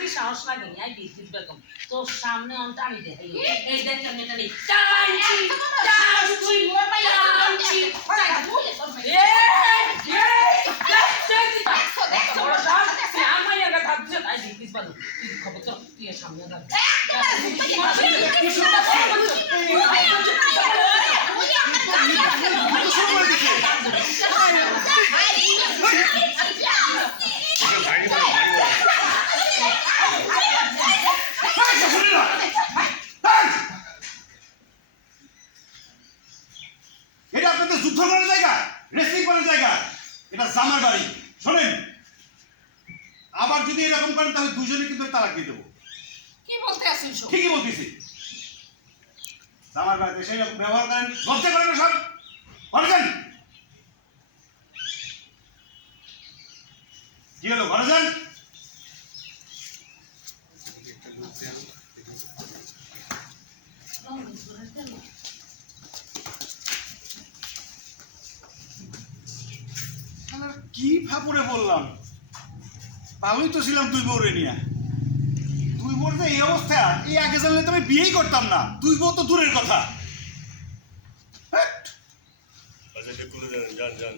কি সাহস লাগে না এই বিদ্যুৎ বেগম তোর সামনে অনটা আমি দেখাই এই দেখ আমি এটা নেই টানছি টানছি টানছি খবর তো তুই সামনে এটা আপনাদের যুদ্ধ করার জায়গা, রেসলিং করার জায়গা, এটা জামার বাড়ি। শোনেন, আবার যদি এরকম করেন তাহলে দুজনে কিন্তু তালাক দিয়ে দেবো। কি বলতে আসিস? ঠিকই বলতেছি। জামার বাড়িতে সেই রকম ব্যবহার করেন, লজ্জা করেন না সব। ঘরে যান। কি হলো, ঘরে যান। কি ফাপড়ে বললাম, ভালোই তো ছিলাম দুই বউরে নিয়ে। দুই বউর যে এই অবস্থা, এই আগে জানলে তো আমি বিয়েই করতাম না। দুই বউ তো দূরের কথা। আচ্ছা, ঠিক করে দেন, যান যান।